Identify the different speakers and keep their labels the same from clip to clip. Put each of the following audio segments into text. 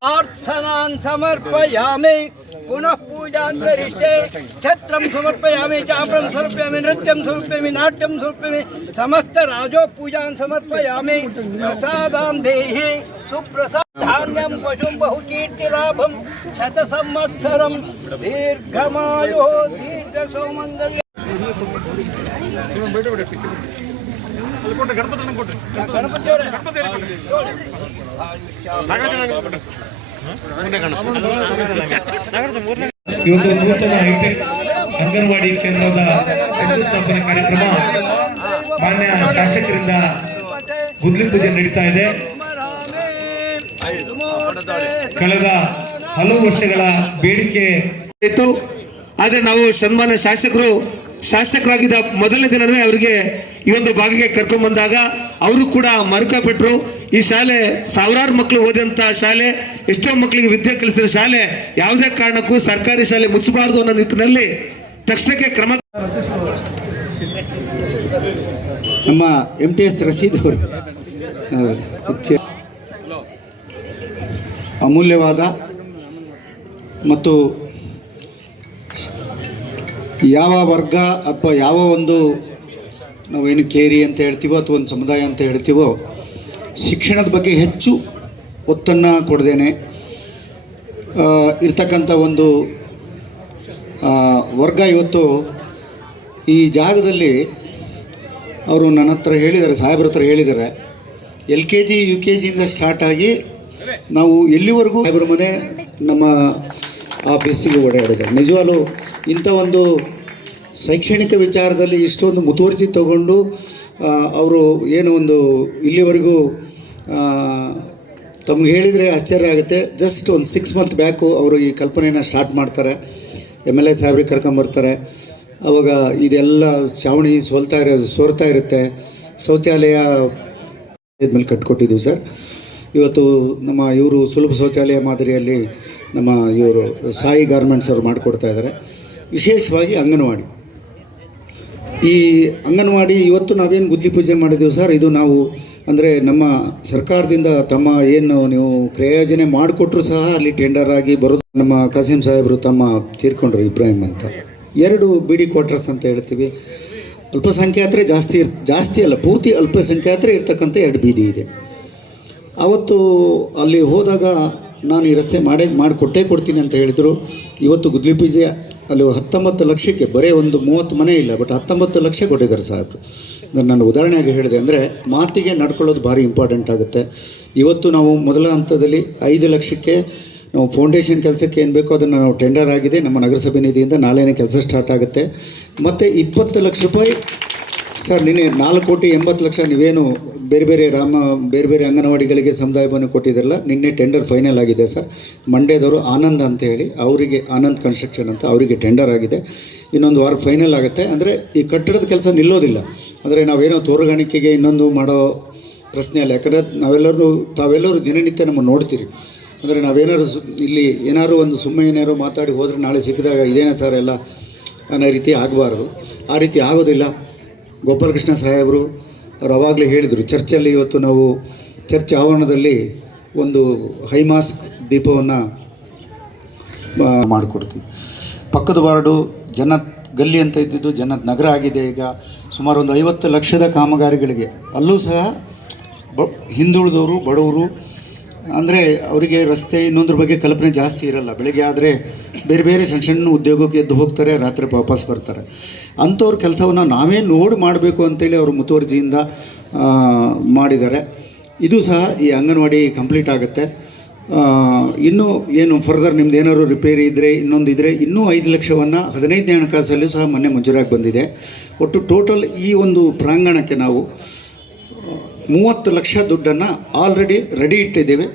Speaker 1: प्रार्थनान् समर्पयामि, पुनः पूजां करिष्ये छत्रं समर्पयामि चापं समर्पयामि, नृत्यं समर्पयामि, नाट्यं समर्पयामि समस्तराजोपूजां समर्पयामि। प्रसादां देहि सुप्रसाधान्यं पशुं बहुकीर्तिलाभं, शतसंवत्सरं दीर्घमायुः ಅಲ್ಲಿ ಕೊಟ್ಟರೆ ಗಣಪತಿ ಕೊಟ್ಟರೆ ಗಣಪತಿ ಗಣಪತಿ
Speaker 2: ಇವತ್ತು ನೂತನ ಹೈಟೆಕ್ ಅಂಗನವಾಡಿ ಕೇಂದ್ರದ ಶಂಕುಸ್ಥಾಪನೆ ಕಾರ್ಯಕ್ರಮ ಮಾನ್ಯ ಶಾಸಕರಿಂದ ಗುದ್ಲಿ ಪೂಜೆ ನಡೀತಾ ಇದೆ. ಕಳೆದ ಹಲವು ವರ್ಷಗಳ ಬೇಡಿಕೆ ಇತ್ತು. ಆದರೆ ನಾವು ಸನ್ಮಾನ್ಯ ಶಾಸಕರು ಶಾಸಕರಾಗಿದ್ದ ಮೊದಲನೇ ದಿನವೇ ಅವರಿಗೆ ಈ ಒಂದು ಭಾಗಕ್ಕೆ ಕರ್ಕೊಂಡ್ಬಂದಾಗ ಅವರು ಕೂಡ ಮರುಕಪಟ್ಟರು ಈ ಶಾಲೆ ಸಾವಿರಾರು ಮಕ್ಕಳು ಓದಿದಂಥ ಶಾಲೆ, ಎಷ್ಟೋ ಮಕ್ಕಳಿಗೆ ವಿದ್ಯೆ ಕಲಿಸಿದ ಶಾಲೆ, ಯಾವುದೇ ಕಾರಣಕ್ಕೂ ಸರ್ಕಾರಿ ಶಾಲೆ ಮುಚ್ಚಬಾರದು ಅನ್ನೋ ನಿಟ್ಟಿನಲ್ಲಿ ತಕ್ಷಣಕ್ಕೆ ಕ್ರಮ
Speaker 3: ನಮ್ಮ ಎಂ ಟಿ ಎಸ್ ರಶೀದ್ ಅವರು. ಅಮೂಲ್ಯವಾದ ಮತ್ತು ಯಾವ ವರ್ಗ ಅಥವಾ ಯಾವ ಒಂದು ನಾವೇನು ಕೇರಿ ಅಂತ ಹೇಳ್ತೀವೋ ಅಥವಾ ಒಂದು ಸಮುದಾಯ ಅಂತ ಹೇಳ್ತೀವೋ, ಶಿಕ್ಷಣದ ಬಗ್ಗೆ ಹೆಚ್ಚು ಒತ್ತನ್ನು ಕೊಡದೇನೆ. ಇರ್ತಕ್ಕಂಥ ಒಂದು ವರ್ಗ ಇವತ್ತು ಈ ಜಾಗದಲ್ಲಿ ಅವರು ನನ್ನ ಹತ್ರ ಹೇಳಿದ್ದಾರೆ, ಸಾಹೇಬ್ರ ಹತ್ರ ಹೇಳಿದ್ದಾರೆ. L K G, U K ಜಿಯಿಂದ start ಆಗಿ ನಾವು ಎಲ್ಲಿವರೆಗೂ ಸಾಹೇಬ್ರ ಮನೆ ನಮ್ಮ ಆಫೀಸಿಗೆ ಓಡಾಡಿದ್ದಾರೆ. ನಿಜವಾಗ್ಲೂ ಇಂಥ ಒಂದು ಶೈಕ್ಷಣಿಕ ವಿಚಾರದಲ್ಲಿ ಇಷ್ಟೊಂದು ಮುತುವರ್ಜಿ ತಗೊಂಡು ಅವರು ಏನು ಒಂದು ಇಲ್ಲಿವರೆಗೂ ತಮ್ಗೆ ಹೇಳಿದರೆ ಆಶ್ಚರ್ಯ ಆಗುತ್ತೆ. ಜಸ್ಟ್ ಒಂದು ಸಿಕ್ಸ್ ಮಂತ್ ಬ್ಯಾಕು ಅವರು ಈ ಕಲ್ಪನೆಯನ್ನು ಸ್ಟಾರ್ಟ್ ಮಾಡ್ತಾರೆ. ಎಂ ಎಲ್ ಎ ಸಾಹೇಬ್ರಿಗೆ ಕರ್ಕೊಂಬರ್ತಾರೆ. ಅವಾಗ ಇದೆಲ್ಲ ಚಾವಣಿ ಸೋಲ್ತಾ ಇರೋ, ಸೋರ್ತಾ ಇರುತ್ತೆ. ಶೌಚಾಲಯ ಇದ್ಮೇಲೆ ಕಟ್ಕೊಟ್ಟಿದ್ದೀವಿ ಸರ್. ಇವತ್ತು ನಮ್ಮ ಇವರು ಸುಲಭ ಶೌಚಾಲಯ ಮಾದರಿಯಲ್ಲಿ ನಮ್ಮ ಇವರು ಸಾಯಿ ಗಾರ್ಮೆಂಟ್ಸ್ ಅವರು ಮಾಡಿಕೊಡ್ತಾ ಇದ್ದಾರೆ. ವಿಶೇಷವಾಗಿ ಅಂಗನವಾಡಿ. ಈ ಅಂಗನವಾಡಿ ಇವತ್ತು ನಾವೇನು ಗುದ್ಲಿ ಪೂಜೆ ಮಾಡಿದ್ದೀವಿ ಸರ್, ಇದು ನಾವು ಅಂದರೆ ನಮ್ಮ ಸರ್ಕಾರದಿಂದ ತಮ್ಮ ಏನು ನೀವು ಕ್ರಯೋಜನೆ ಮಾಡಿಕೊಟ್ರು ಸಹ ಅಲ್ಲಿ ಟೆಂಡರ್ ಆಗಿ ಬರೋದು ನಮ್ಮ ಕಸೀಂ ಸಾಹೇಬರು ತಮ್ಮ ತೀರ್ಕೊಂಡ್ರು ಇಬ್ರಾಹಿಂ ಅಂತ. ಎರಡು ಬಿ ಡಿ ಕ್ವಾರ್ಟರ್ಸ್ ಅಂತ ಹೇಳ್ತೀವಿ. ಅಲ್ಪಸಂಖ್ಯಾತರೇ ಜಾಸ್ತಿ ಇರ್, ಜಾಸ್ತಿ ಅಲ್ಲ, ಪೂರ್ತಿ ಅಲ್ಪಸಂಖ್ಯಾತರೇ ಇರ್ತಕ್ಕಂಥ ಎರಡು ಬೀದಿ ಇದೆ. ಅವತ್ತು ಅಲ್ಲಿ ಹೋದಾಗ ನಾನು ಈ ರಸ್ತೆ ಮಾಡೇ, ಮಾಡಿಕೊಟ್ಟೇ ಕೊಡ್ತೀನಿ ಅಂತ ಹೇಳಿದರು. ಇವತ್ತು ಗುದ್ಲಿ ಪೂಜೆ ಅಲ್ಲಿ ಹತ್ತೊಂಬತ್ತು ಲಕ್ಷಕ್ಕೆ ಬರೀ ಒಂದು ಮೂವತ್ತು ಮನೆ ಇಲ್ಲ ಬಟ್ ಹತ್ತೊಂಬತ್ತು ಲಕ್ಷ ಕೊಟ್ಟಿದ್ದಾರೆ ಸಾಹೇಬರು. ಅದನ್ನ ನಾನು ಉದಾಹರಣೆಯಾಗಿ ಹೇಳಿದೆ ಅಂದರೆ ಮಾತಿಗೆ ನಡ್ಕೊಳ್ಳೋದು ಭಾರಿ ಇಂಪಾರ್ಟೆಂಟ್ ಆಗುತ್ತೆ. ಇವತ್ತು ನಾವು ಮೊದಲ ಹಂತದಲ್ಲಿ ಐದು ಲಕ್ಷಕ್ಕೆ ನಾವು ಫೌಂಡೇಶನ್ ಕೆಲಸಕ್ಕೆ ಏನು ಬೇಕೋ ಅದನ್ನು ನಾವು ಟೆಂಡರ್ ಆಗಿದೆ, ನಮ್ಮ ನಗರಸಭೆ ನಿಧಿಯಿಂದ ನಾಳೆನೇ ಕೆಲಸ ಸ್ಟಾರ್ಟ್ ಆಗುತ್ತೆ. ಮತ್ತು ಇಪ್ಪತ್ತು ಲಕ್ಷ ರೂಪಾಯಿ, ಸರ್, ನಿನ್ನೆ ನಾಲ್ಕು ಕೋಟಿ ಎಂಬತ್ತು ಲಕ್ಷ ನೀವೇನು ಬೇರೆ ಬೇರೆ ರಾಮ, ಬೇರೆ ಬೇರೆ ಅಂಗನವಾಡಿಗಳಿಗೆ ಸಮುದಾಯವನ್ನು ಕೊಟ್ಟಿದ್ರಲ್ಲ ನಿನ್ನೆ ಟೆಂಡರ್ ಫೈನಲ್ ಆಗಿದೆ ಸರ್. ಮಂಡ್ಯದವರು ಆನಂದ್ ಅಂತ ಹೇಳಿ, ಅವರಿಗೆ ಆನಂದ್ ಕನ್ಸ್ಟ್ರಕ್ಷನ್ ಅಂತ ಅವರಿಗೆ ಟೆಂಡರ್ ಆಗಿದೆ. ಇನ್ನೊಂದು ವಾರ ಫೈನಲ್ ಆಗುತ್ತೆ. ಅಂದರೆ ಈ ಕಟ್ಟಡದ ಕೆಲಸ ನಿಲ್ಲೋದಿಲ್ಲ. ಅಂದರೆ ನಾವೇನೋ ತೋರುಗಾಣಿಕೆಗೆ ಇನ್ನೊಂದು ಮಾಡೋ ಪ್ರಶ್ನೆ ಅಲ್ಲ ಯಾಕಂದರೆ ನಾವೆಲ್ಲರೂ ತಾವೆಲ್ಲರೂ ದಿನನಿತ್ಯ ನಮ್ಮ ನೋಡ್ತೀರಿ. ಅಂದರೆ ನಾವೇನಾದ್ರು ಇಲ್ಲಿ ಏನಾದ್ರು ಒಂದು ಸುಮ್ಮನೆ ಏನಾದ್ರು ಮಾತಾಡಿ ಹೋದರೆ ನಾಳೆ ಸಿಕ್ಕಿದಾಗ ಇದೇನೇ ಸರ್ ಎಲ್ಲ ಅನ್ನೋ ರೀತಿ ಆಗಬಾರ್ದು. ಆ ರೀತಿ ಆಗೋದಿಲ್ಲ. ಗೋಪಾಲಕೃಷ್ಣ ಸಾಹೇಬರು ಅವ್ರು ಆವಾಗಲೇ ಹೇಳಿದರು, ಚರ್ಚಲ್ಲಿ ಇವತ್ತು ನಾವು ಚರ್ಚ್ ಆವರಣದಲ್ಲಿ ಒಂದು ಹೈಮಾಸ್ಕ್ ದೀಪವನ್ನು ಮಾಡಿಕೊಡ್ತೀವಿ. ಪಕ್ಕದ ವಾರ್ಡು ಜನ ಗಲ್ಲಿ ಅಂತ ಇದ್ದಿದ್ದು ಜನ ನಗರ ಆಗಿದೆ ಈಗ. ಸುಮಾರು ಒಂದು ಐವತ್ತು ಲಕ್ಷದ ಕಾಮಗಾರಿಗಳಿಗೆ ಅಲ್ಲೂ ಸಹ ಬ, ಹಿಂದುಳಿದವರು, ಬಡವರು ಅಂದರೆ ಅವರಿಗೆ ರಸ್ತೆ ಇನ್ನೊಂದ್ರ ಬಗ್ಗೆ ಕಲ್ಪನೆ ಜಾಸ್ತಿ ಇರಲ್ಲ. ಬೆಳಿಗ್ಗೆ ಆದರೆ ಬೇರೆ ಬೇರೆ ಸಣ್ಣ ಸಣ್ಣ ಉದ್ಯೋಗಕ್ಕೆ ಎದ್ದು ಹೋಗ್ತಾರೆ, ರಾತ್ರಿ ವಾಪಸ್ ಬರ್ತಾರೆ. ಅಂಥವ್ರ ಕೆಲಸವನ್ನು ನಾವೇ ನೋಡಿ ಮಾಡಬೇಕು ಅಂತೇಳಿ ಅವರು ಮುತುವರ್ಜಿಯಿಂದ ಮಾಡಿದ್ದಾರೆ. ಇದು ಸಹ ಈ ಅಂಗನವಾಡಿ ಕಂಪ್ಲೀಟ್ ಆಗುತ್ತೆ. ಇನ್ನೂ ಏನು ಫರ್ದರ್ ನಿಮ್ದು ಏನಾದ್ರು ರಿಪೇರಿ ಇದ್ದರೆ ಇನ್ನೊಂದು ಇದ್ದರೆ ಇನ್ನೂ ಐದು ಲಕ್ಷವನ್ನು ಹದಿನೈದನೇ ಹಣಕಾಸಲ್ಲೂ ಸಹ ಮೊನ್ನೆ ಮಂಜೂರಾಗಿ ಬಂದಿದೆ. ಒಟ್ಟು ಟೋಟಲ್ ಈ ಒಂದು ಪ್ರಾಂಗಣಕ್ಕೆ ನಾವು ಮೂವತ್ತು ಲಕ್ಷ ದುಡ್ಡನ್ನು ಆಲ್ರೆಡಿ ರೆಡಿ ಇಟ್ಟಿದ್ದೇವೆ.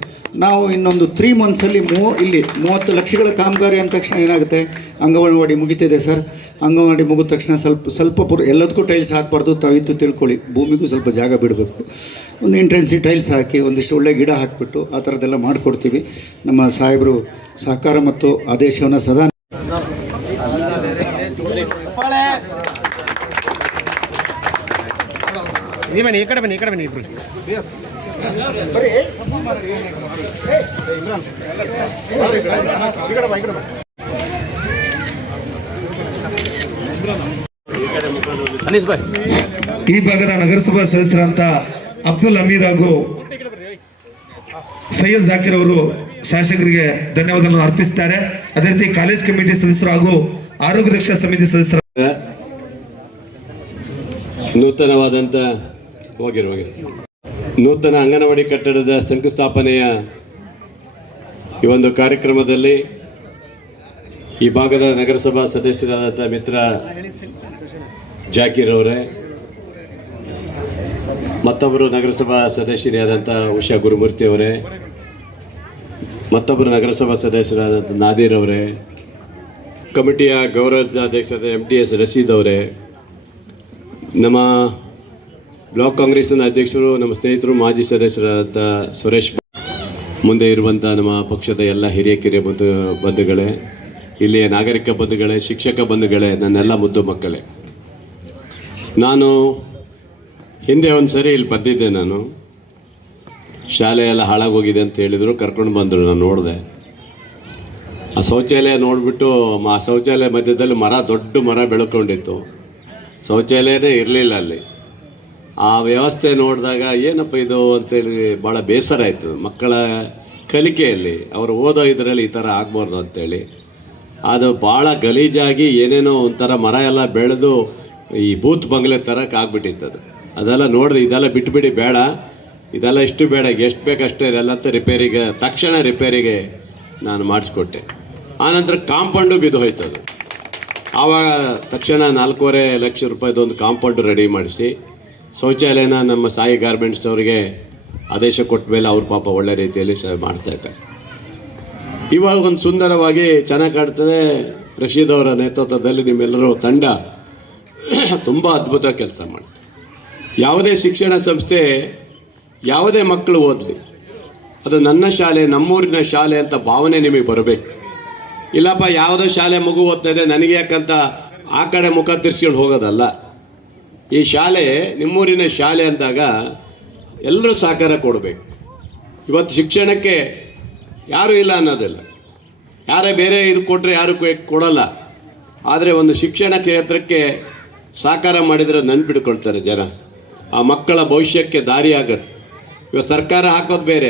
Speaker 3: ನಾವು ಇನ್ನೊಂದು ತ್ರೀ ಮಂತ್ಸಲ್ಲಿ ಮೂ, ಇಲ್ಲಿ ಮೂವತ್ತು ಲಕ್ಷಗಳ ಕಾಮಗಾರಿ ಅಂದ ತಕ್ಷಣ ಏನಾಗುತ್ತೆ? ಅಂಗನವಾಡಿ ಮುಗಿತಿದೆ ಸರ್. ಅಂಗನವಾಡಿ ಮುಗಿದ ತಕ್ಷಣ ಸ್ವಲ್ಪ ಸ್ವಲ್ಪ ಪುರ್, ಎಲ್ಲದಕ್ಕೂ ಟೈಲ್ಸ್ ಹಾಕಬಾರ್ದು. ತವಿತು ತಿಳ್ಕೊಳ್ಳಿ. ಭೂಮಿಗೂ ಸ್ವಲ್ಪ ಜಾಗ ಬಿಡಬೇಕು. ಒಂದು ಎಂಟ್ರೆನ್ಸಿ ಟೈಲ್ಸ್ ಹಾಕಿ, ಒಂದಿಷ್ಟು ಒಳ್ಳೆ ಗಿಡ ಹಾಕಿಬಿಟ್ಟು ಆ ಥರದ್ದೆಲ್ಲ ಮಾಡಿಕೊಡ್ತೀವಿ. ನಮ್ಮ ಸಾಹೇಬರು ಸಹಕಾರ ಮತ್ತು ಆದೇಶವನ್ನು ಸದಾ
Speaker 4: ನೀವು ಬನ್ನಿ ಈ ಕಡೆ ಬನ್ನಿ ಈ ಕಡೆ ಬನ್ನಿ ಇಬ್ರು.
Speaker 2: ಈ ಭಾಗದ ನಗರಸಭಾ ಸದಸ್ಯರಂತ ಅಬ್ದುಲ್ ಹಮೀದ್ ಹಾಗೂ ಸೈಯದ್ ಜಾಕಿರ್ ಅವರು ಶಾಸಕರಿಗೆ ಧನ್ಯವಾದಗಳನ್ನು ಅರ್ಪಿಸುತ್ತಾರೆ ಅದೇ ರೀತಿ ಕಾಲೇಜ್ ಕಮಿಟಿ ಸದಸ್ಯರು ಹಾಗೂ ಆರೋಗ್ಯ ರಕ್ಷಾ ಸಮಿತಿ ಸದಸ್ಯರ
Speaker 5: ನೂತನವಾದಂಥ ಹೋಗಿರು ಹೋಗಿ ನೂತನ ಅಂಗನವಾಡಿ ಕಟ್ಟಡದ ಶಂಕುಸ್ಥಾಪನೆಯ ಈ ಒಂದು ಕಾರ್ಯಕ್ರಮದಲ್ಲಿ ಈ ಭಾಗದ ನಗರಸಭಾ ಸದಸ್ಯರಾದಂಥ ಮಿತ್ರ ಜಾಕೀರ್ ಅವರೇ, ಮತ್ತೊಬ್ಬರು ನಗರಸಭಾ ಸದಸ್ಯರಾದಂಥ ಉಷಾ ಗುರುಮೂರ್ತಿ ಅವರೇ, ಮತ್ತೊಬ್ಬರು ನಗರಸಭಾ ಸದಸ್ಯರಾದಂಥ ನಾದೀರ್ ಅವರೇ, ಕಮಿಟಿಯ ಗೌರವ ಅಧ್ಯಕ್ಷರಾದ ಎಂ ಟಿ ಎಸ್ ರಶೀದ್ ಅವರೇ, ನಮ್ಮ ಬ್ಲಾಕ್ ಕಾಂಗ್ರೆಸ್ನ ಅಧ್ಯಕ್ಷರು, ನಮ್ಮ ಸ್ನೇಹಿತರು, ಮಾಜಿ ಸದಸ್ಯರಾದ ಸುರೇಶ್ ಮುಂದೆ ಇರುವಂಥ ನಮ್ಮ ಪಕ್ಷದ ಎಲ್ಲ ಹಿರಿಯ ಕಿರಿಯ ಬಂಧು, ಬಂಧುಗಳೇ, ಇಲ್ಲಿಯ ನಾಗರಿಕ ಬಂಧುಗಳೇ, ಶಿಕ್ಷಕ ಬಂಧುಗಳೇ, ನನ್ನೆಲ್ಲ ಮುದ್ದು ಮಕ್ಕಳೇ. ನಾನು ಹಿಂದೆ ಒಂದು ಸರಿ ಇಲ್ಲಿ ಬಂದಿದ್ದೆ ನಾನು. ಶಾಲೆ ಎಲ್ಲ ಹಾಳಾಗೋಗಿದೆ ಅಂತ ಹೇಳಿದರು, ಕರ್ಕೊಂಡು ಬಂದರು, ನಾನು ನೋಡಿದೆ. ಆ ಶೌಚಾಲಯ ನೋಡಿಬಿಟ್ಟು, ಆ ಶೌಚಾಲಯ ಮಧ್ಯದಲ್ಲಿ ಮರ, ದೊಡ್ಡ ಮರ ಬೆಳ್ಕೊಂಡಿತ್ತು. ಶೌಚಾಲಯನೇ ಇರಲಿಲ್ಲ ಅಲ್ಲಿ. ಆ ವ್ಯವಸ್ಥೆ ನೋಡಿದಾಗ ಏನಪ್ಪ ಇದು ಅಂತೇಳಿ ಭಾಳ ಬೇಸರ ಆಯಿತು ಮಕ್ಕಳ ಕಲಿಕೆಯಲ್ಲಿ, ಅವರು ಓದೋ ಇದರಲ್ಲಿ ಈ ಥರ ಆಗ್ಬಾರ್ದು ಅಂತೇಳಿ. ಅದು ಭಾಳ ಗಲೀಜಾಗಿ ಏನೇನೋ ಒಂಥರ ಮರ ಎಲ್ಲ ಬೆಳೆದು ಈ ಬೂತ್ ಬಂಗ್ಲೆ ತರಕ್ಕೆ ಆಗ್ಬಿಟ್ಟಿತ್ತು ಅದು ಅದೆಲ್ಲ ನೋಡಿದ್ರೆ ಇದೆಲ್ಲ ಬಿಟ್ಬಿಡಿ, ಬೇಡ. ಇದೆಲ್ಲ ಇಷ್ಟು ಬೇಡ, ಎಷ್ಟು ಬೇಕಷ್ಟೇ ಇದೆಲ್ಲ ರಿಪೇರಿಗೆ, ತಕ್ಷಣ ರಿಪೇರಿಗೆ ನಾನು ಮಾಡಿಸ್ಕೊಟ್ಟೆ. ಆನಂತರ ಕಾಂಪೌಂಡು ಬಿದ್ದು ಹೋಯ್ತು ಅದು ಆವಾಗ ತಕ್ಷಣ ನಾಲ್ಕೂವರೆ ಲಕ್ಷ ರೂಪಾಯಿದು ಒಂದು ಕಾಂಪೌಂಡ್ ರೆಡಿ ಮಾಡಿಸಿ ಶೌಚಾಲಯನ ನಮ್ಮ ಸಾಯಿ ಗಾರ್ಮೆಂಟ್ಸ್ ಅವರಿಗೆ ಆದೇಶ ಕೊಟ್ಟ ಮೇಲೆ ಅವ್ರ ಪಾಪ ಒಳ್ಳೆ ರೀತಿಯಲ್ಲಿ ಮಾಡ್ತಾ ಇದ್ದಾರೆ. ಇವಾಗ ಒಂದು ಸುಂದರವಾಗಿ ಚೆನ್ನಾಗಿ ಕಾಣ್ತದೆ ರಶೀದ್ ಅವರ ನೇತೃತ್ವದಲ್ಲಿ ನಿಮ್ಮೆಲ್ಲರೂ ತಂಡ ತುಂಬ ಅದ್ಭುತ ಕೆಲಸ ಮಾಡ್ತಾರೆ ಯಾವುದೇ ಶಿಕ್ಷಣ ಸಂಸ್ಥೆ ಯಾವುದೇ ಮಕ್ಕಳು ಓದಲಿ, ಅದು ನನ್ನ ಶಾಲೆ, ನಮ್ಮೂರಿನ ಶಾಲೆ ಅಂತ ಭಾವನೆ ನಿಮಗೆ ಬರಬೇಕು. ಇಲ್ಲಪ್ಪ, ಯಾವುದೋ ಶಾಲೆ ಮಗು ಓದ್ತಾ ಇದೆ, ನನಗೆ ಯಾಕಂತ ಆ ಕಡೆ ಮುಖ ತಿರ್ಸ್ಕೊಂಡು ಹೋಗೋದಲ್ಲ. ಈ ಶಾಲೆ, ನಿಮ್ಮೂರಿನ ಶಾಲೆ ಅಂದಾಗ ಎಲ್ಲರೂ ಸಹಕಾರ ಕೊಡಬೇಕು. ಇವತ್ತು ಶಿಕ್ಷಣಕ್ಕೆ ಯಾರೂ ಇಲ್ಲ ಅನ್ನೋದಿಲ್ಲ. ಯಾರೇ ಬೇರೆ ಇದು ಕೊಟ್ಟರೆ ಯಾರು ಕೊಡಲ್ಲ. ಆದರೆ ಒಂದು ಶಿಕ್ಷಣ ಕ್ಷೇತ್ರಕ್ಕೆ ಸಹಕಾರ ಮಾಡಿದರೆ ನೆನ್ಪಿಟ್ಕೊಳ್ತಾರೆ ಜನ. ಆ ಮಕ್ಕಳ ಭವಿಷ್ಯಕ್ಕೆ ದಾರಿ ಆಗತ್ತೆ. ಇವಾಗ ಸರ್ಕಾರ ಹಾಕೋದು ಬೇರೆ.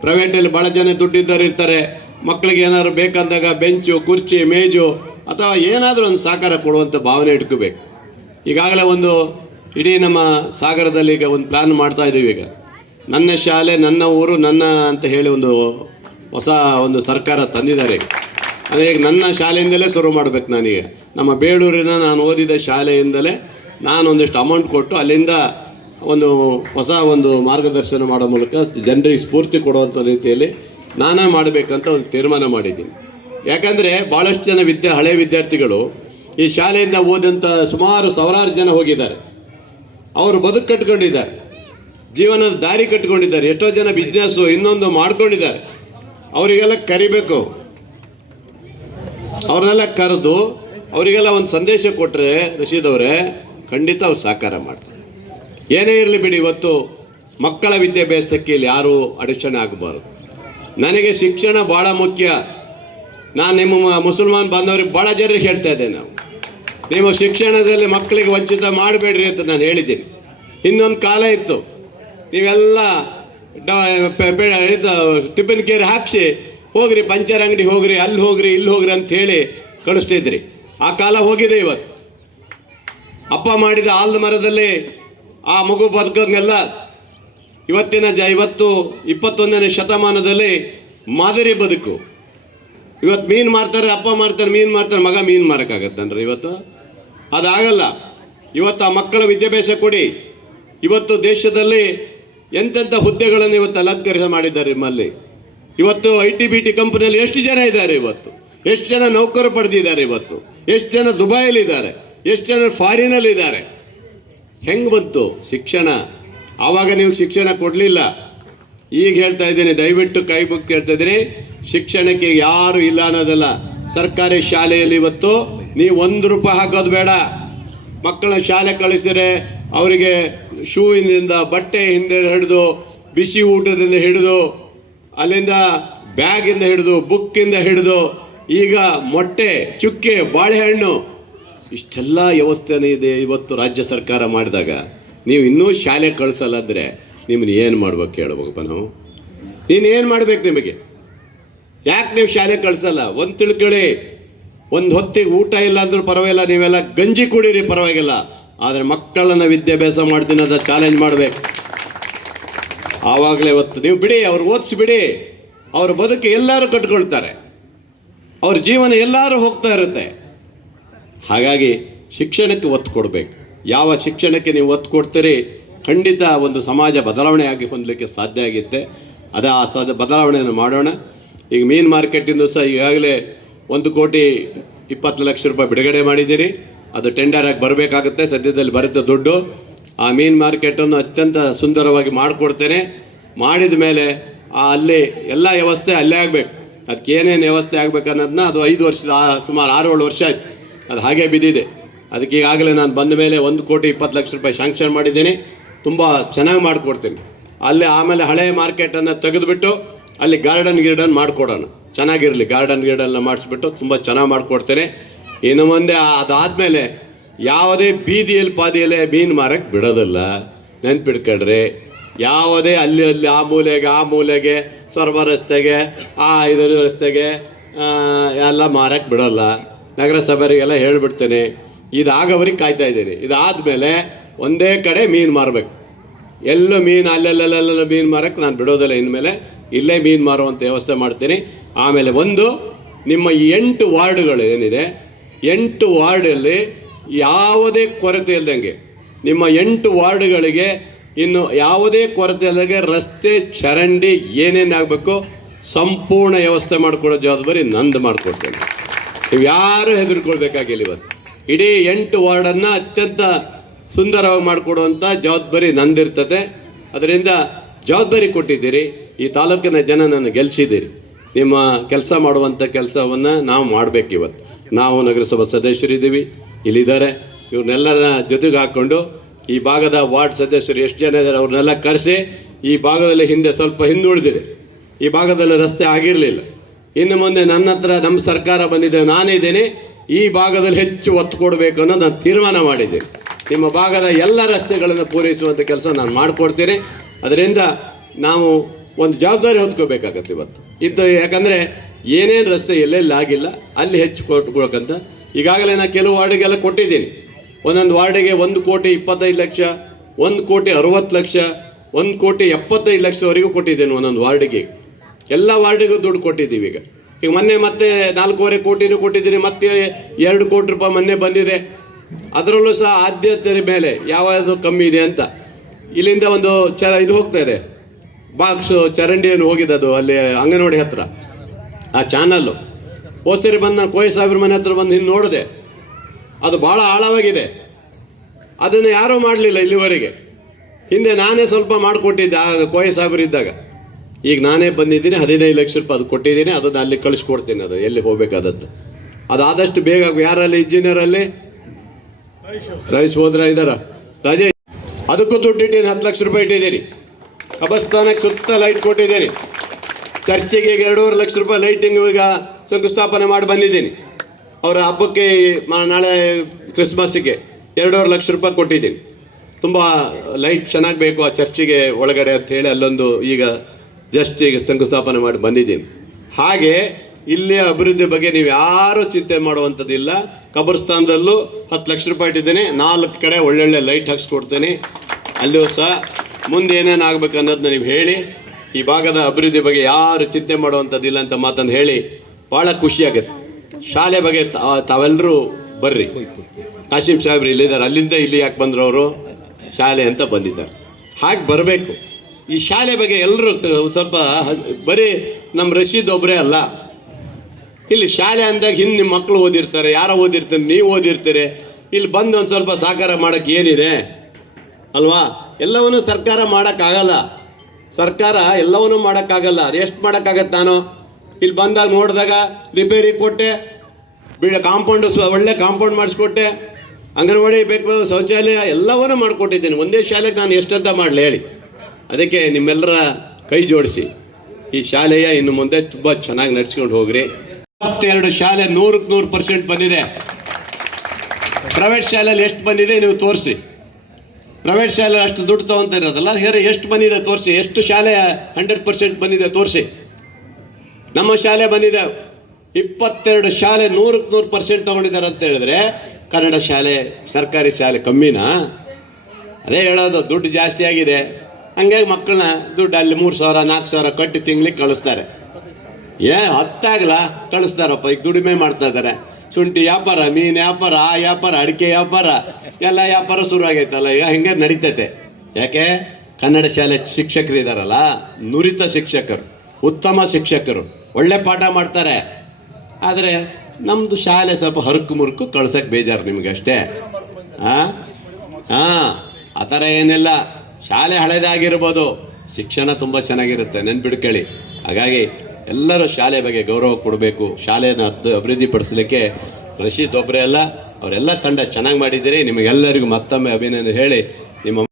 Speaker 5: ಪ್ರೈವೇಟಲ್ಲಿ ಭಾಳ ಜನ ದುಡ್ಡಿದ್ದವ್ರು ಇರ್ತಾರೆ. ಮಕ್ಕಳಿಗೆ ಏನಾದ್ರು ಬೇಕಂದಾಗ ಬೆಂಚು, ಕುರ್ಚಿ, ಮೇಜು ಅಥವಾ ಏನಾದರೂ ಒಂದು ಸಹಕಾರ ಕೊಡುವಂಥ ಭಾವನೆ ಇಟ್ಕೋಬೇಕು. ಈಗಾಗಲೇ ಒಂದು ಇಡೀ ನಮ್ಮ ಸಾಗರದಲ್ಲಿ ಈಗ ಒಂದು ಪ್ಲ್ಯಾನ್ ಮಾಡ್ತಾ ಇದ್ದೀವಿ ಈಗ. ನನ್ನ ಶಾಲೆ, ನನ್ನ ಊರು, ನನ್ನ ಅಂತ ಹೇಳಿ ಒಂದು ಹೊಸ ಒಂದು ಸರ್ಕಾರ ತಂದಿದ್ದಾರೆ. ಅಂದರೆ ಈಗ ನನ್ನ ಶಾಲೆಯಿಂದಲೇ ಶುರು ಮಾಡಬೇಕು ನನಗೆ. ನಮ್ಮ ಬೇಳೂರಿನ ನಾನು ಓದಿದ ಶಾಲೆಯಿಂದಲೇ ನಾನು ಒಂದಿಷ್ಟು ಅಮೌಂಟ್ ಕೊಟ್ಟು ಅಲ್ಲಿಂದ ಒಂದು ಹೊಸ ಒಂದು ಮಾರ್ಗದರ್ಶನ ಮಾಡೋ ಮೂಲಕ ಜನರಿಗೆ ಸ್ಫೂರ್ತಿ ಕೊಡುವಂಥ ರೀತಿಯಲ್ಲಿ ನಾನೇ ಮಾಡಬೇಕಂತ ಒಂದು ತೀರ್ಮಾನ ಮಾಡಿದ್ದೀನಿ. ಯಾಕಂದರೆ ಭಾಳಷ್ಟು ಜನ ವಿದ್ಯಾ ಹಳೆ ವಿದ್ಯಾರ್ಥಿಗಳು ಈ ಶಾಲೆಯಿಂದ ಓದಂಥ ಸುಮಾರು ಸಾವಿರಾರು ಜನ ಹೋಗಿದ್ದಾರೆ. ಅವರು ಬದುಕು ಕಟ್ಕೊಂಡಿದ್ದಾರೆ. ಜೀವನದ ದಾರಿ ಕಟ್ಕೊಂಡಿದ್ದಾರೆ. ಎಷ್ಟೋ ಜನ ಬಿಸ್ನೆಸ್ಸು ಇನ್ನೊಂದು ಮಾಡ್ಕೊಂಡಿದ್ದಾರೆ. ಅವರಿಗೆಲ್ಲ ಕರಿಬೇಕು. ಅವ್ರನ್ನೆಲ್ಲ ಕರೆದು ಅವರಿಗೆಲ್ಲ ಒಂದು ಸಂದೇಶ ಕೊಟ್ಟರೆ ರಶೀದ್ ಅವರೇ, ಖಂಡಿತ ಅವ್ರು ಸಹಕಾರ ಮಾಡ್ತಾರೆ. ಏನೇ ಇರಲಿ ಬಿಡಿ, ಇವತ್ತು ಮಕ್ಕಳ ವಿದ್ಯಾಭ್ಯಾಸಕ್ಕೆ ಇಲ್ಲಿ ಯಾರೂ ಅಡಚಣೆ ಆಗಬಾರ್ದು. ನನಗೆ ಶಿಕ್ಷಣ ಭಾಳ ಮುಖ್ಯ. ನಾನು ನಿಮ್ಮ ಮುಸಲ್ಮಾನ್ ಬಾಂಧವರಿಗೆ ಭಾಳ ಜನರಿಗೆ ಹೇಳ್ತಾ ಇದ್ದೇನೆ. ನಾವು ನೀವು ಶಿಕ್ಷಣದಲ್ಲಿ ಮಕ್ಕಳಿಗೆ ವಂಚಿತ ಮಾಡಬೇಡ್ರಿ ಅಂತ ನಾನು ಹೇಳಿದ್ದೀನಿ. ಇನ್ನೊಂದು ಕಾಲ ಇತ್ತು. ನೀವೆಲ್ಲ ಟಿಫಿನ್ ಕೇರ್ ಹಾಕಿಸಿ ಹೋಗ್ರಿ, ಪಂಚರ್ ಅಂಗಡಿ ಹೋಗ್ರಿ, ಅಲ್ಲಿ ಹೋಗ್ರಿ, ಇಲ್ಲಿ ಹೋಗ್ರಿ ಅಂತ ಹೇಳಿ ಕಳಿಸ್ತಿದ್ರಿ. ಆ ಕಾಲ ಹೋಗಿದೆ ಇವತ್ತು. ಅಪ್ಪ ಮಾಡಿದ ಆಲ್ದ ಮರದಲ್ಲಿ ಆ ಮಗು ಬದುಕೋದನ್ನೆಲ್ಲ ಇವತ್ತಿನ ಜ, ಇವತ್ತು ಇಪ್ಪತ್ತೊಂದನೇ ಶತಮಾನದಲ್ಲಿ ಮಾದರಿ ಬದುಕು. ಇವತ್ತು ಮೀನು ಮಾರ್ತಾರೆ, ಅಪ್ಪ ಮಾರ್ತಾರೆ, ಮೀನು ಮಾರ್ತಾರೆ, ಮಗ ಮೀನು ಮಾರಕ್ಕಾಗತ್ತನ್ರಿ ಇವತ್ತು. ಅದಾಗಲ್ಲ. ಇವತ್ತು ಆ ಮಕ್ಕಳ ವಿದ್ಯಾಭ್ಯಾಸ ಕೊಡಿ. ಇವತ್ತು ದೇಶದಲ್ಲಿ ಎಂತೆಂಥ ಹುದ್ದೆಗಳನ್ನು ಇವತ್ತು ಅಲಂಕರಿಸ ಮಾಡಿದ್ದಾರೆ ನಿಮ್ಮಲ್ಲಿ. ಇವತ್ತು ಐ ಟಿ ಬಿ ಟಿ ಕಂಪನಿಯಲ್ಲಿ ಎಷ್ಟು ಜನ ಇದ್ದಾರೆ ಇವತ್ತು? ಎಷ್ಟು ಜನ ನೌಕರು ಪಡೆದಿದ್ದಾರೆ ಇವತ್ತು? ಎಷ್ಟು ಜನ ದುಬೈಯಲ್ಲಿದ್ದಾರೆ? ಎಷ್ಟು ಜನ ಫಾರಿನಲ್ಲಿದ್ದಾರೆ? ಹೆಂಗೆ ಬಂತು ಶಿಕ್ಷಣ? ಆವಾಗ ನೀವು ಶಿಕ್ಷಣ ಕೊಡಲಿಲ್ಲ. ಈಗ ಹೇಳ್ತಾ ಇದ್ದೀನಿ, ದಯವಿಟ್ಟು ಕೈ ಮುಗ್ದು ಹೇಳ್ತಾ ಇದ್ದೀನಿ. ಶಿಕ್ಷಣಕ್ಕೆ ಯಾರು ಇಲ್ಲ ಅನ್ನೋದಲ್ಲ. ಸರ್ಕಾರಿ ಶಾಲೆಯಲ್ಲಿ ಇವತ್ತು ನೀವು ಒಂದು ರೂಪಾಯಿ ಹಾಕೋದು ಬೇಡ. ಮಕ್ಕಳ ಶಾಲೆ ಕಳಿಸಿದರೆ ಅವರಿಗೆ ಶೂವಿನಿಂದ ಬಟ್ಟೆ ಹಿಂದೆ ಹಿಡಿದು, ಬಿಸಿ ಊಟದಿಂದ ಹಿಡಿದು, ಅಲ್ಲಿಂದ ಬ್ಯಾಗಿಂದ ಹಿಡಿದು ಬುಕ್ಕಿಂದ ಹಿಡಿದು, ಈಗ ಮೊಟ್ಟೆ, ಚುಕ್ಕೆ, ಬಾಳೆಹಣ್ಣು, ಇಷ್ಟೆಲ್ಲ ವ್ಯವಸ್ಥೆನೇ ಇದೆ ಇವತ್ತು ರಾಜ್ಯ ಸರ್ಕಾರ ಮಾಡಿದಾಗ. ನೀವು ಇನ್ನೂ ಶಾಲೆ ಕಳಿಸಲ್ಲಾದರೆ ನಿಮ್ಮನ್ನ ಏನು ಮಾಡ್ಬೇಕು ಕೇಳ್ಬೇಕಪ್ಪ ನಾವು ನೀನು ಏನು ಮಾಡ್ಬೇಕು ನಿಮಗೆ? ಯಾಕೆ ನೀವು ಶಾಲೆ ಕಳಿಸಲ್ಲ? ಒಂದು ತಿಳ್ಕೊಳ್ಳಿ. ಒಂದು ಹೊತ್ತಿಗೆ ಊಟ ಇಲ್ಲ ಅಂದ್ರೆ ಪರವಾಗಿಲ್ಲ, ನೀವೆಲ್ಲ ಗಂಜಿ ಕುಡೀರಿ, ಪರವಾಗಿಲ್ಲ. ಆದರೆ ಮಕ್ಕಳನ್ನ ವಿದ್ಯಾಭ್ಯಾಸ ಮಾಡ್ತೀನಿ ಅಂತ ಚಾಲೆಂಜ್ ಮಾಡಬೇಕು. ಆವಾಗಲೇ ಇವತ್ತು ನೀವು ಬಿಡಿ, ಅವ್ರು ಓದಿಸ್ಬಿಡಿ. ಅವ್ರ ಬದುಕು ಎಲ್ಲರೂ ಕಟ್ಕೊಳ್ತಾರೆ. ಅವ್ರ ಜೀವನ ಎಲ್ಲರೂ ಹೋಗ್ತಾ ಇರುತ್ತೆ. ಹಾಗಾಗಿ ಶಿಕ್ಷಣಕ್ಕೆ ಒತ್ತು ಕೊಡಬೇಕು. ಯಾವ ಶಿಕ್ಷಣಕ್ಕೆ ನೀವು ಒತ್ತು ಕೊಡ್ತೀರಿ? ಖಂಡಿತ ಒಂದು ಸಮಾಜ ಬದಲಾವಣೆ ಆಗಿ ಹೊಂದಲಿಕ್ಕೆ ಸಾಧ್ಯ ಆಗುತ್ತೆ. ಅದೇ ಆ ಸಾಧ್ಯ ಬದಲಾವಣೆಯನ್ನು ಮಾಡೋಣ. ಈಗ ಮೀನು ಮಾರ್ಕೆಟಿಂದ ಸಹ ಈಗಾಗಲೇ ಒಂದು ಕೋಟಿ ಇಪ್ಪತ್ತು ಲಕ್ಷ ರೂಪಾಯಿ ಬಿಡುಗಡೆ ಮಾಡಿದ್ದೀರಿ. ಅದು ಟೆಂಡರ್ ಆಗಿ ಬರಬೇಕಾಗುತ್ತೆ. ಸದ್ಯದಲ್ಲಿ ಬರುತ್ತೆ ದುಡ್ಡು ಆ ಮೀನು ಮಾರ್ಕೆಟನ್ನು ಅತ್ಯಂತ ಸುಂದರವಾಗಿ ಮಾಡಿಕೊಡ್ತೇನೆ. ಮಾಡಿದ ಮೇಲೆ ಅಲ್ಲಿ ಎಲ್ಲ ವ್ಯವಸ್ಥೆ ಅಲ್ಲೇ ಆಗಬೇಕು. ಅದಕ್ಕೆ ಏನೇನು ವ್ಯವಸ್ಥೆ ಆಗಬೇಕು ಅನ್ನೋದನ್ನ ಅದು ಐದು ವರ್ಷದ ಸುಮಾರು ಆರು ಏಳು ವರ್ಷ ಆಯ್ತು. ಅದು ಹಾಗೆ ಬಿದ್ದಿದೆ. ಅದಕ್ಕೆ ಈಗಾಗಲೇ ನಾನು ಬಂದ ಮೇಲೆ ಒಂದು ಕೋಟಿ ಇಪ್ಪತ್ತು ಲಕ್ಷ ರೂಪಾಯಿ ಶಾಂಕ್ಷನ್ ಮಾಡಿದ್ದೀನಿ. ತುಂಬ ಚೆನ್ನಾಗಿ ಮಾಡಿಕೊಡ್ತೀನಿ. ಅಲ್ಲಿ ಆಮೇಲೆ ಹಳೆ ಮಾರ್ಕೆಟನ್ನು ತೆಗೆದುಬಿಟ್ಟು ಅಲ್ಲಿ ಗಾರ್ಡನ್ ಗಿರ್ಡನ್ ಮಾಡಿಕೊಡೋಣ. ಚೆನ್ನಾಗಿರಲಿ ಗಾರ್ಡನ್ ಗಿರ್ಡನ್ನ ಮಾಡಿಸ್ಬಿಟ್ಟು ತುಂಬ ಚೆನ್ನಾಗಿ ಮಾಡಿಕೊಡ್ತೇನೆ. ಇನ್ನು ಮುಂದೆ ಅದಾದಮೇಲೆ ಯಾವುದೇ ಬೀದಿಯಲ್ಲಿ ಪಾದಿಯಲ್ಲೇ ಮೀನು ಮಾರಕ್ಕೆ ಬಿಡೋದಿಲ್ಲ. ನೆನ್ಪಿಡ್ಕೊಳ್ರಿ ಯಾವುದೇ ಅಲ್ಲಿ ಅಲ್ಲಿ ಆ ಮೂಲೆಗೆ ಆ ಮೂಲೆಗೆ ಸೊರಬ ರಸ್ತೆಗೆ, ಆ ಇದರ ರಸ್ತೆಗೆ ಎಲ್ಲ ಮಾರಕ್ಕೆ ಬಿಡೋಲ್ಲ. ನಗರಸಭೆಯವರಿಗೆಲ್ಲ ಹೇಳಿಬಿಡ್ತೇನೆ. ಇದಾಗವರಿಗೆ ಕಾಯ್ತಾ ಇದ್ದೀನಿ. ಇದಾದಮೇಲೆ ಒಂದೇ ಕಡೆ ಮೀನು ಮಾರಬೇಕು. ಎಲ್ಲೂ ಮೀನು ಅಲ್ಲೆಲ್ಲೆಲ್ಲೆಲ್ಲ ಮೀನು ಮಾರಕ್ಕೆ ನಾನು ಬಿಡೋದಿಲ್ಲ. ಇನ್ಮೇಲೆ ಇಲ್ಲೇ ಮೀನು ಮಾರುವಂಥ ವ್ಯವಸ್ಥೆ ಮಾಡ್ತೀನಿ. ಆಮೇಲೆ ಒಂದು, ನಿಮ್ಮ ಈ ಎಂಟು ವಾರ್ಡ್ಗಳು ಏನಿದೆ, ಎಂಟು ವಾರ್ಡಲ್ಲಿ ಯಾವುದೇ ಕೊರತೆ ಇಲ್ಲದಂಗೆ ನಿಮ್ಮ ಎಂಟು ವಾರ್ಡ್ಗಳಿಗೆ ಇನ್ನು ಯಾವುದೇ ಕೊರತೆ ಇಲ್ಲದಂಗೆ ರಸ್ತೆ, ಚರಂಡಿ ಏನೇನಾಗಬೇಕು ಸಂಪೂರ್ಣ ವ್ಯವಸ್ಥೆ ಮಾಡಿಕೊಡೋ ಜವಾಬ್ದಾರಿ ನಂದು ಮಾಡಿಕೊಡ್ತೇನೆ. ನೀವು ಯಾರು ಹೆದರ್ಕೊಳ್ಬೇಕಾಗಿಲ್ಲ ಇವತ್ತು. ಇಡೀ ಎಂಟು ವಾರ್ಡನ್ನು ಅತ್ಯಂತ ಸುಂದರವಾಗಿ ಮಾಡಿಕೊಡುವಂಥ ಜವಾಬ್ದಾರಿ ನಂದಿರ್ತದೆ. ಅದರಿಂದ ಜವಾಬ್ದಾರಿ ಕೊಟ್ಟಿದ್ದೀರಿ. ಈ ತಾಲೂಕಿನ ಜನ ನನ್ನ ಗೆಲ್ಲಿಸಿದ್ದೀರಿ ನಿಮ್ಮ ಕೆಲಸ ಮಾಡುವಂಥ ಕೆಲಸವನ್ನು ನಾವು ಮಾಡಬೇಕು ಇವತ್ತು ನಾವು ನಗರಸಭಾ ಸದಸ್ಯರಿದ್ದೀವಿ. ಇಲ್ಲಿದ್ದಾರೆ. ಇವ್ರನ್ನೆಲ್ಲರ ಜೊತೆಗೆ ಹಾಕ್ಕೊಂಡು ಈ ಭಾಗದ ವಾರ್ಡ್ ಸದಸ್ಯರು ಎಷ್ಟು ಜನ ಇದ್ದಾರೆ ಅವ್ರನ್ನೆಲ್ಲ ಕರೆಸಿ ಈ ಭಾಗದಲ್ಲಿ ಹಿಂದೆ ಸ್ವಲ್ಪ ಹಿಂದುಳಿದಿದೆ. ಈ ಭಾಗದಲ್ಲಿ ರಸ್ತೆ ಆಗಿರಲಿಲ್ಲ. ಇನ್ನು ಮುಂದೆ ನನ್ನ ಹತ್ರ ನಮ್ಮ ಸರ್ಕಾರ ಬಂದಿದೆ ನಾನಿದ್ದೀನಿ ಈ ಭಾಗದಲ್ಲಿ ಹೆಚ್ಚು ಒತ್ತು ಕೊಡಬೇಕು ಅನ್ನೋದು ನಾನು ತೀರ್ಮಾನ ಮಾಡಿದ್ದೀನಿ. ನಿಮ್ಮ ಭಾಗದ ಎಲ್ಲ ರಸ್ತೆಗಳನ್ನು ಪೂರೈಸುವಂಥ ಕೆಲಸ ನಾನು ಮಾಡಿಕೊಡ್ತೀನಿ. ಅದರಿಂದ ನಾವು ಒಂದು ಜವಾಬ್ದಾರಿ ಹೊಂದ್ಕೋಬೇಕಾಗತ್ತೆ ಇವತ್ತು. ಇದ್ದು ಯಾಕಂದರೆ ಏನೇನು ರಸ್ತೆ ಎಲ್ಲೆಲ್ಲಿ ಆಗಿಲ್ಲ, ಅಲ್ಲಿ ಹೆಚ್ಚು ಕೊಟ್ಕೊಳಕಂತ ಈಗಾಗಲೇ ನಾನು ಕೆಲವು ವಾರ್ಡಿಗೆಲ್ಲ ಕೊಟ್ಟಿದ್ದೀನಿ. ಒಂದೊಂದು ವಾರ್ಡಿಗೆ ಒಂದು ಕೋಟಿ ಇಪ್ಪತ್ತೈದು ಲಕ್ಷ, ಒಂದು ಕೋಟಿ ಅರವತ್ತು ಲಕ್ಷ, ಒಂದು ಕೋಟಿ ಎಪ್ಪತ್ತೈದು ಲಕ್ಷವರೆಗೂ ಕೊಟ್ಟಿದ್ದೇನೆ ಒಂದೊಂದು ವಾರ್ಡಿಗೆ. ಎಲ್ಲ ವಾರ್ಡಿಗೂ ದುಡ್ಡು ಕೊಟ್ಟಿದ್ದೀವಿ ಈಗ. ಈಗ ಮೊನ್ನೆ ಮತ್ತೆ ನಾಲ್ಕೂವರೆ ಕೋಟಿನೂ ಕೊಟ್ಟಿದ್ದೀನಿ, ಮತ್ತೆ ಎರಡು ಕೋಟಿ ರೂಪಾಯಿ ಮೊನ್ನೆ ಬಂದಿದೆ. ಅದರಲ್ಲೂ ಸಹ ಆದ್ಯತೆ ಮೇಲೆ ಯಾವುದು ಕಮ್ಮಿ ಇದೆ ಅಂತ. ಇಲ್ಲಿಂದ ಒಂದು ಚ ಇದು ಹೋಗ್ತಾ ಇದೆ. ಬಾಕ್ಸು ಚರಂಡಿಯನ್ನು ಹೋಗಿದೆ ಅದು ಅಲ್ಲಿ ಅಂಗನವಾಡಿ ಹತ್ರ, ಆ ಚಾನಲ್ಲು. ಹೋಸ್ತಿರಿ ಬಂದು ನಾನು ಕೋಯಿ ಸಾಹೇಬ್ರ ಮನೆ ಹತ್ರ ಬಂದು ಹಿಂದೆ ನೋಡಿದೆ. ಅದು ಭಾಳ ಆಳವಾಗಿದೆ. ಅದನ್ನು ಯಾರೂ ಮಾಡಲಿಲ್ಲ ಇಲ್ಲಿವರೆಗೆ. ಹಿಂದೆ ನಾನೇ ಸ್ವಲ್ಪ ಮಾಡಿಕೊಟ್ಟಿದ್ದೆ, ಆಗ ಕೋಯಿ ಸಾಹೇಬ್ರು ಇದ್ದಾಗ. ಈಗ ನಾನೇ ಬಂದಿದ್ದೀನಿ, ಹದಿನೈದು ಲಕ್ಷ ರೂಪಾಯಿ ಅದು ಕೊಟ್ಟಿದ್ದೀನಿ, ಅದನ್ನು ಅಲ್ಲಿ ಕಳಿಸ್ಕೊಡ್ತೀನಿ ಅದು, ಎಲ್ಲಿ ಹೋಗಬೇಕಾದದ್ದು. ಅದು ಆದಷ್ಟು ಬೇಗ ಯಾರಲ್ಲಿ, ಇಂಜಿನಿಯರಲ್ಲಿ? ರೈಸ್ ಹೋದ್ರ ಇದ್ದಾರ ರಾಜೇ ಅದಕ್ಕೂ ದುಡ್ಡು ಇಟ್ಟಿದ್ದೀನಿ, ಹತ್ತು ಲಕ್ಷ ರೂಪಾಯಿ ಇಟ್ಟಿದ್ದೀನಿ. ಕಬರ್ಸ್ಥಾನಕ್ಕೆ ಸುತ್ತ ಲೈಟ್ ಕೊಟ್ಟಿದ್ದೀನಿ. ಚರ್ಚಿಗೆ ಈಗ ಎರಡೂವರೆ ಲಕ್ಷ ರೂಪಾಯಿ ಲೈಟಿಂಗ್ ಈಗ ಶಂಕುಸ್ಥಾಪನೆ ಮಾಡಿ ಬಂದಿದ್ದೀನಿ. ಅವರ ಹಬ್ಬಕ್ಕೆ ನಾಳೆ ಕ್ರಿಸ್ಮಸ್ಸಿಗೆ ಎರಡೂವರೆ ಲಕ್ಷ ರೂಪಾಯಿ ಕೊಟ್ಟಿದ್ದೀನಿ. ತುಂಬ ಲೈಟ್ ಚೆನ್ನಾಗಿ ಬೇಕು ಆ ಚರ್ಚಿಗೆ ಒಳಗಡೆ ಅಂತ ಹೇಳಿ ಅಲ್ಲೊಂದು ಈಗ ಜಸ್ಟ್ ಈಗ ಶಂಕುಸ್ಥಾಪನೆ ಮಾಡಿ ಬಂದಿದ್ದೀನಿ. ಹಾಗೆ ಇಲ್ಲಿಯ ಅಭಿವೃದ್ಧಿ ಬಗ್ಗೆ ನೀವು ಯಾರೂ ಚಿಂತೆ ಮಾಡುವಂಥದ್ದಿಲ್ಲ. ಕಬರ್ಸ್ತಾನದಲ್ಲೂ ಹತ್ತು ಲಕ್ಷ ರೂಪಾಯಿ ಇಟ್ಟಿದ್ದೀನಿ. ನಾಲ್ಕು ಕಡೆ ಒಳ್ಳೊಳ್ಳೆ ಲೈಟ್ ಹಾಕ್ಸ್ಕೊಡ್ತೀನಿ. ಅಲ್ಲಿಯೂ ಸಹ ಮುಂದೆ ಏನೇನು ಆಗ್ಬೇಕು ಅನ್ನೋದನ್ನ ನೀವು ಹೇಳಿ, ಈ ಭಾಗದ ಅಭಿವೃದ್ಧಿ ಬಗ್ಗೆ ಯಾರು ಚಿಂತೆ ಮಾಡುವಂಥದ್ದಿಲ್ಲ ಅಂತ ಮಾತನ್ನು ಹೇಳಿ ಭಾಳ ಖುಷಿಯಾಗುತ್ತೆ ಶಾಲೆ ಬಗ್ಗೆ ತಾವೆಲ್ಲರೂ ಬರ್ರಿ. ಕಾಶಿಂ ಸಾಹೇಬ್ರು ಇಲ್ಲಿದ್ದಾರೆ. ಅಲ್ಲಿಂದ ಇಲ್ಲಿ ಯಾಕೆ ಬಂದರು ಅವರು ಶಾಲೆ ಅಂತ ಬಂದಿದ್ದಾರೆ. ಹಾಗೆ ಬರಬೇಕು. ಈ ಶಾಲೆ ಬಗ್ಗೆ ಎಲ್ಲರೂ ಸ್ವಲ್ಪ ಬರೀ ನಮ್ಮ ರಶೀದ್ ಒಬ್ಬರೇ ಅಲ್ಲ. ಇಲ್ಲಿ ಶಾಲೆ ಅಂದಾಗ ಹಿಂದೆ ನಿಮ್ಮ ಮಕ್ಕಳು ಓದಿರ್ತಾರೆ, ಯಾರೋ ಓದಿರ್ತಾರೆ, ನೀವು ಓದಿರ್ತೀರಿ. ಇಲ್ಲಿ ಬಂದು ಒಂದು ಸ್ವಲ್ಪ ಸಹಕಾರ ಮಾಡೋಕ್ಕೆ ಏನಿದೆ? ಅಲ್ವಾ? ಎಲ್ಲವನ್ನೂ ಸರ್ಕಾರ ಮಾಡೋಕ್ಕಾಗಲ್ಲ. ಸರ್ಕಾರ ಎಲ್ಲವನ್ನೂ ಮಾಡೋಕ್ಕಾಗಲ್ಲ. ಎಷ್ಟು ಮಾಡೋಕ್ಕಾಗತ್ತೆ ನಾನು ಇಲ್ಲಿ ಬಂದಾಗ ನೋಡಿದಾಗ ರಿಪೇರಿ ಕೊಟ್ಟೆ, ಬೀಳ ಕಾಂಪೌಂಡ್ ಸ್ವ ಒಳ್ಳೆ ಕಾಂಪೌಂಡ್ ಮಾಡಿಸ್ಕೊಟ್ಟೆ, ಅಂಗನವಾಡಿ ಬೇಕು, ಶೌಚಾಲಯ ಎಲ್ಲವನ್ನೂ ಮಾಡಿಕೊಟ್ಟಿದ್ದೀನಿ. ಒಂದೇ ಶಾಲೆಗೆ ನಾನು ಎಷ್ಟಂತ ಮಾಡಲಿ ಹೇಳಿ. ಅದಕ್ಕೆ ನಿಮ್ಮೆಲ್ಲರ ಕೈ ಜೋಡಿಸಿ. ಈ ಶಾಲೆಯ ಇನ್ನು ಮುಂದೆ ತುಂಬ ಚೆನ್ನಾಗಿ ನಡೆಸ್ಕೊಂಡು ಹೋಗ್ರಿ. ಇಪ್ಪತ್ತೆರಡು ಶಾಲೆ ನೂರಕ್ಕೆ ನೂರು ಪರ್ಸೆಂಟ್ ಬಂದಿದೆ. ಪ್ರೈವೇಟ್ ಶಾಲೆಯಲ್ಲಿ ಎಷ್ಟು ಬಂದಿದೆ ನೀವು ತೋರಿಸಿ. ಪ್ರೈವೇಟ್ ಶಾಲೆ ಅಷ್ಟು ದುಡ್ಡು ತಗೊಂತ ಇರೋದಲ್ಲ ಹೇರೆ ಎಷ್ಟು ಬಂದಿದೆ ತೋರಿಸಿ, ಎಷ್ಟು ಶಾಲೆ ಹಂಡ್ರೆಡ್ ಪರ್ಸೆಂಟ್ ಬಂದಿದೆ ತೋರಿಸಿ. ನಮ್ಮ ಶಾಲೆ ಬಂದಿದೆ, ಇಪ್ಪತ್ತೆರಡು ಶಾಲೆ ನೂರಕ್ಕೆ ನೂರು ಪರ್ಸೆಂಟ್ ತೊಗೊಂಡಿದ್ದಾರೆ ಅಂತ ಹೇಳಿದ್ರೆ, ಕನ್ನಡ ಶಾಲೆ, ಸರ್ಕಾರಿ ಶಾಲೆ ಕಮ್ಮಿನಾ? ಅದೇ ಹೇಳೋದು, ದುಡ್ಡು ಜಾಸ್ತಿ ಆಗಿದೆ. ಹಂಗಾಗಿ ಮಕ್ಕಳನ್ನ ದುಡ್ಡು ಅಲ್ಲಿ ಮೂರು ಸಾವಿರ, ನಾಲ್ಕು ಸಾವಿರ ಕಟ್ಟಿ ತಿಂಗ್ಳಿಗೆ ಕಳಿಸ್ತಾರೆ. ಏ, ಹತ್ತಾಗಲ? ಕಳಿಸ್ತಾರಪ್ಪ, ಈಗ ದುಡಿಮೆ ಮಾಡ್ತಾ ಇದ್ದಾರೆ. ಶುಂಠಿ ವ್ಯಾಪಾರ, ಮೀನು ವ್ಯಾಪಾರ, ಆ ವ್ಯಾಪಾರ, ಅಡಿಕೆ ವ್ಯಾಪಾರ, ಎಲ್ಲ ವ್ಯಾಪಾರ ಶುರು ಆಗೈತಲ್ಲ ಈಗ ಹಿಂಗೆ ನಡೀತೈತೆ. ಯಾಕೆ? ಕನ್ನಡ ಶಾಲೆ ಶಿಕ್ಷಕರು ಇದ್ದಾರಲ್ಲ ನುರಿತ ಶಿಕ್ಷಕರು, ಉತ್ತಮ ಶಿಕ್ಷಕರು, ಒಳ್ಳೆ ಪಾಠ ಮಾಡ್ತಾರೆ. ಆದರೆ ನಮ್ಮದು ಶಾಲೆ ಸ್ವಲ್ಪ ಹರಕು ಮುರುಕು ಕಳ್ಸೋಕ್ಕೆ ಬೇಜಾರು ನಿಮಗಷ್ಟೇ ಹಾಂ ಹಾಂ ಆ ಥರ ಏನಿಲ್ಲ. ಶಾಲೆ ಹಳೆದಾಗಿರ್ಬೋದು. ಶಿಕ್ಷಣ ತುಂಬ ಚೆನ್ನಾಗಿರುತ್ತೆ, ನೆನ್ಪಿಡ್ಕೊಳ್ಳಿ. ಹಾಗಾಗಿ ಎಲ್ಲರೂ ಶಾಲೆ ಬಗ್ಗೆ ಗೌರವ ಕೊಡಬೇಕು. ಶಾಲೆಯನ್ನು ಅದ್- ಅಭಿವೃದ್ಧಿಪಡಿಸಲಿಕ್ಕೆ ರಶೀದ್ ಒಬ್ಬರೇ ಅಲ್ಲ. ಅವರೆಲ್ಲ ತಂಡ ಚೆನ್ನಾಗಿ ಮಾಡಿದ್ದೀರಿ. ನಿಮಗೆಲ್ಲರಿಗೂ ಮತ್ತೊಮ್ಮೆ ಅಭಿನಂದನೆ ಹೇಳಿ ನಿಮ್ಮ